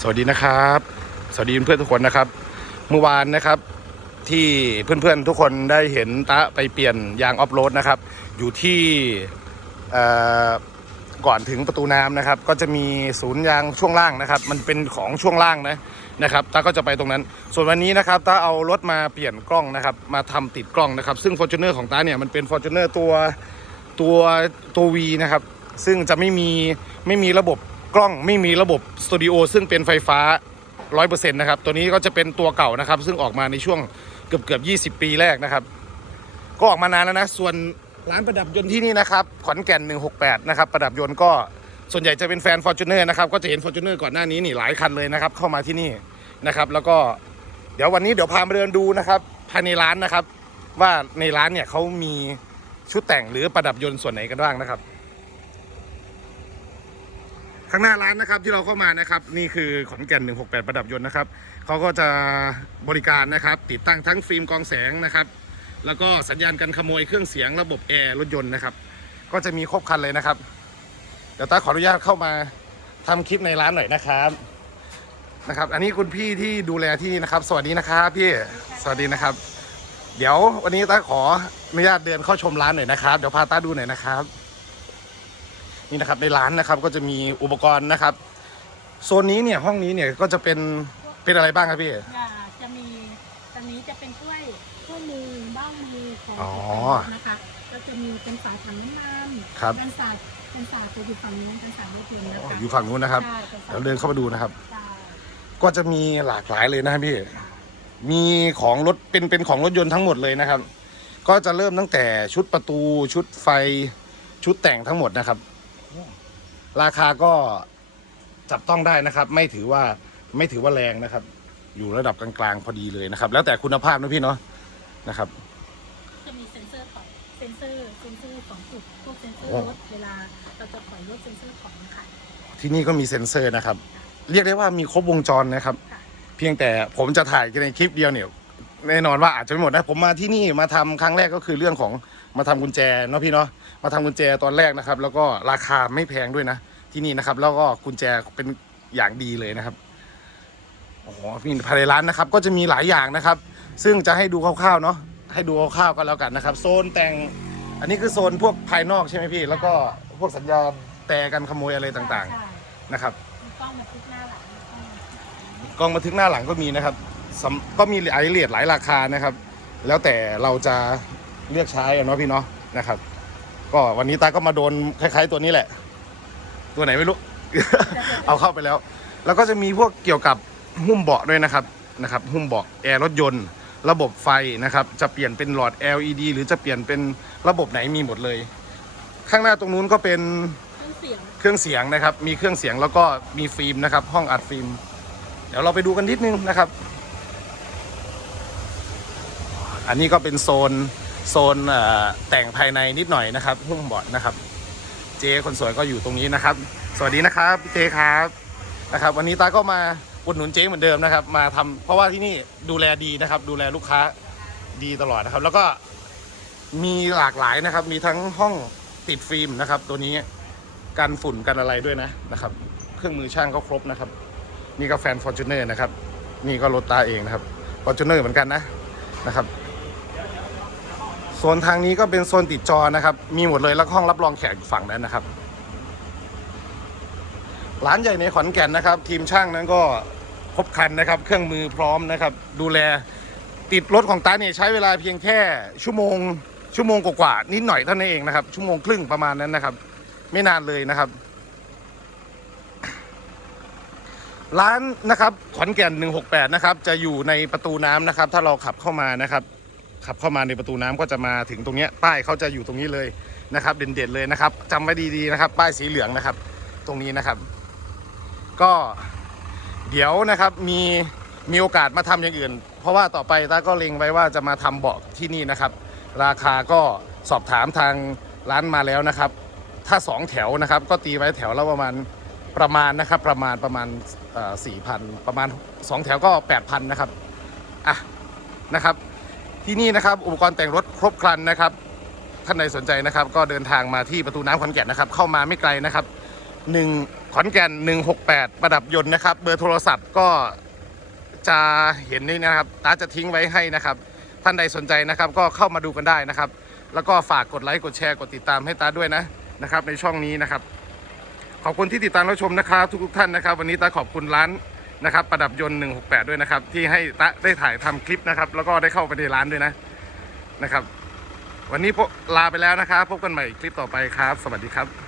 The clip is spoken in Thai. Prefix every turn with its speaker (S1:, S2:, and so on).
S1: สวัสดีนะครับ สวัสดีเพื่อนทุกคนนะครับ เมื่อวานนะครับที่เพื่อนๆทุกคนได้เห็นตะไปเปลี่ยนยางออฟโรดนะครับ อยู่ที่ก่อนถึงประตูน้ำนะครับ ก็จะมีศูนย์ยางช่วงล่างนะครับ มันเป็นของช่วงล่างนะนะครับตาก็จะไปตรงนั้น ส่วนวันนี้นะครับตาเอารถมาเปลี่ยนกล้องนะครับ มาทำติดกล้องนะครับ ซึ่ง f o r t u n e r ของตาเนี่ยมันเป็น f o r t u n e r ตัวตัวตัว V นะครับ ซึ่งจะไม่มีไม่มีระบบ กล้องไม่มีระบบสตูดิโอซึ่งเป็นไฟฟ้า 100%นะครับ ตัวนี้ก็จะเป็นตัวเก่านะครับ ซึ่งออกมาในช่วงเกือบเกือบ20 ปีแรกนะครับ ก็ออกมานานแล้วนะ ส่วนร้านประดับยนต์ที่นี่นะครับขอนแก่น 168 นะครับ ประดับยนต์ก็ส่วนใหญ่จะเป็นแฟน f o r t u n e r นะครับ ก็จะเห็น f o r t u n e r ก่อนหน้านี้นี่หลายคันเลยนะครับ เข้ามาที่นี่นะครับ แล้วก็เดี๋ยววันนี้เดี๋ยวพามาเดินดูนะครับภายในร้านนะครับ ว่าในร้านเนี่ยเขามีชุดแต่งหรือประดับยนต์ส่วนไหนกันบ้างนะครับ ข้างหน้าร้านนะครับที่เราเข้ามานะครับ นี่คือขอนแก่น 168 ประดับยนต์นะครับเขาก็จะบริการนะครับ ติดตั้งทั้งฟิล์มกองแสงนะครับ แล้วก็สัญญาณการขโมยเครื่องเสียงระบบแอร์รถยนต์นะครับ ก็จะมีครบครันเลยนะครับ เดี๋ยวตาขออนุญาตเข้ามาทำคลิปในร้านหน่อยนะครับนะครับ อันนี้คุณพี่ที่ดูแลที่นี่นะครับ สวัสดีนะครับพี่สวัสดีนะครับ เดี๋ยววันนี้ตาขออนุญาตเดินเข้าชมร้านหน่อยนะครับ เดี๋ยวพาตาดูหน่อยนะครับ นี่นะครับในร้านนะครับก็จะมีอุปกรณ์นะครับ โซนนี้เนี่ยห้องนี้เนี่ยก็จะเป็นเป็นอะไรบ้างครับพี่
S2: อ่าจะมีตอนนี้จะเป็นถ้วยถ้วยมือบ้างมือของ
S1: อ๋อ
S2: แต่ละนะคะ ก็จะมีเป็นสายถังน้ำมัน
S1: ครับ
S2: เป็นสายเป็นสายจะอยู่ฝั่งนู้นเป็นสายรถยนต์นะคะ
S1: อยู่ฝั่งนู้นนะครับ
S2: ใช่ป็นสา
S1: เดี๋ยวเดินเข้ามาดูนะครับ
S2: ใช่
S1: ก็จะมีหลากหลายเลยนะครับพี่ มีของรถเป็นเป็นของรถยนต์ทั้งหมดเลยนะครับ ก็จะเริ่มตั้งแต่ชุดประตูชุดไฟชุดแต่งทั้งหมดนะครับ ราคาก็จับต้องได้นะครับ ไม่ถือว่าไม่ถือว่าแรงนะครับ อยู่ระดับกลางๆพอดีเลยนะครับ แล้วแต่คุณภาพนะพี่เนาะนะครับ
S2: จะมีเซ็นเซอร์ของเซ็นเซอร์เซ็นเซอร์ของจุดพวกเซ็นเซอร์
S1: โอ้
S2: รถเวลาเราจะปล่อยรถเซ็นเซอร์ของค่ะ
S1: ที่นี่ก็มีเซ็นเซอร์นะครับ เรียกได้ว่ามีครบวงจรนะครับ
S2: ค่ะ
S1: เพียงแต่ผมจะถ่ายในคลิปเดียวเนี่ยแน่นอนว่าอาจจะไม่หมดนะผมมาที่นี่มาทำครั้งแรกก็คือเรื่องของ มาทำกุญแจเนาะพี่เนาะมาทำกุญแจตอนแรกนะครับ แล้วก็ราคาไม่แพงด้วยนะที่นี่นะครับ แล้วก็กุญแจเป็นอย่างดีเลยนะครับอ้โหพี่ภายในร้านนะครับ ก็จะมีหลายอย่างนะครับ ซึ่งจะให้ดูคร่าวๆเนาะให้ดูคร่าวๆกันแล้วกันนะครับ โซนแต่งอันนี้คือโซนพวกภายนอกใช่ไหมพี่ แล้วก็พวกสัญญาณแต่กันขโมยอะไรต่างๆนะครับ
S2: กล้องบันทึกหน้าหลังกล้องบันทึกห
S1: น้าหลังก็มีนะครับก็มีหลายเลทหลายราคานะครับ แล้วแต่เราจะ เลือกใช้อะเนาะพี่เนาะนะครับ ก็วันนี้ตาก็มาโดนคล้ายๆตัวนี้แหละ ตัวไหนไม่รู้ เอาเข้าไปแล้ว แล้วก็จะมีพวกเกี่ยวกับหุ้มเบาะด้วยนะครับนะครับ หุ้มเบาะแอร์รถยนต์ ระบบไฟนะครับ จะเปลี่ยนเป็นหลอด LED หรือจะเปลี่ยนเป็นระบบไหนมีหมดเลย ข้างหน้าตรงนู้นก็เป็น
S2: เครื่องเสียง
S1: เครื่องเสียงนะครับ มีเครื่องเสียงแล้วก็มีฟิล์มนะครับ ห้องอัดฟิล์ม เดี๋ยวเราไปดูกันนิดนึงนะครับ อันนี้ก็เป็นโซน โซนแต่งภายในนิดหน่อยนะครับหุ้มเบอดนะครับ เจคนสวยก็อยู่ตรงนี้นะครับ สวัสดีนะครับเจครับนะครับ วันนี้ตาก็มาอุดหนุนเจ๊เหมือนเดิมนะครับ มาทำเพราะว่าที่นี่ดูแลดีนะครับ ดูแลลูกค้าดีตลอดนะครับ แล้วก็มีหลากหลายนะครับ มีทั้งห้องติดฟิล์มนะครับ ตัวนี้กันฝุ่นกันอะไรด้วยนะนะครับ เครื่องมือช่างก็ครบนะครับ นี่ก็แฟน f o r t u n e r นะครับ นี่ก็รถตาเองนะครับ f o r t u n e r เหมือนกันนะนะครับ โซนทางนี้ก็เป็นโซนติดจอนะครับ มีหมดเลยแล้วห้องรับรองแขกอยู่ฝั่งนั้นนะครับ ร้านใหญ่ในขอนแก่นนะครับ ทีมช่างนั้นก็ครบครันนะครับ เครื่องมือพร้อมนะครับ ดูแลติดรถของตาเนี่ยใช้เวลาเพียงแค่ชั่วโมง ชั่วโมงกว่าๆนิดหน่อยเท่านั้นเองนะครับ ชั่วโมงครึ่งประมาณนั้นนะครับ ไม่นานเลยนะครับ ร้านนะครับขอนแก่น 168 นะครับ จะอยู่ในประตูน้ำนะครับ ถ้าเราขับเข้ามานะครับ ขับเข้ามาในประตูน้ำก็จะมาถึงตรงนี้ป้ายเขาจะอยู่ตรงนี้เลยนะครับ เด่นๆเลยนะครับจำไว้ดีๆนะครับ ป้ายสีเหลืองนะครับ ตรงนี้นะครับ ก็เดี๋ยวนะครับมีมีโอกาสมาทำอย่างอื่น เพราะว่าต่อไปตาก็เล็งไว้ว่าจะมาทำเบาะที่นี่นะครับ ราคาก็สอบถามทางร้านมาแล้วนะครับ ถ้า 2 แถวนะครับ ก็ตีไว้แถวละประมาณประมาณนะครับ ประมาณประมาณสี่พันประมาณ 2 แถวก็ 8,000 นะครับอะนะครับ ที่นี่นะครับอุปกรณ์แต่งรถครบครันนะครับ ท่านใดสนใจนะครับ ก็เดินทางมาที่ประตูน้ำขอนแก่นนะครับ เข้ามาไม่ไกลนะครับ1ขอนแก่น 168 ประดับยนต์นะครับ เบอร์โทรศัพท์ก็จะเห็นนี่นะครับตาจะทิ้งไว้ให้นะครับ ท่านใดสนใจนะครับ ก็เข้ามาดูกันได้นะครับ แล้วก็ฝากกดไลค์กดแชร์กดติดตามให้ตาด้วยนะนะครับ ในช่องนี้นะครับ ขอบคุณที่ติดตามรับชมนะครับ ทุกๆท่านนะครับ วันนี้ตาขอบคุณร้าน นะครับประดับยนต์ 168 ด้วยนะครับ ที่ให้ตาได้ถ่ายทำคลิปนะครับ แล้วก็ได้เข้าไปในร้านด้วยนะนะครับ วันนี้พวกลาไปแล้วนะครับพบกันใหม่คลิปต่อไปครับ สวัสดีครับ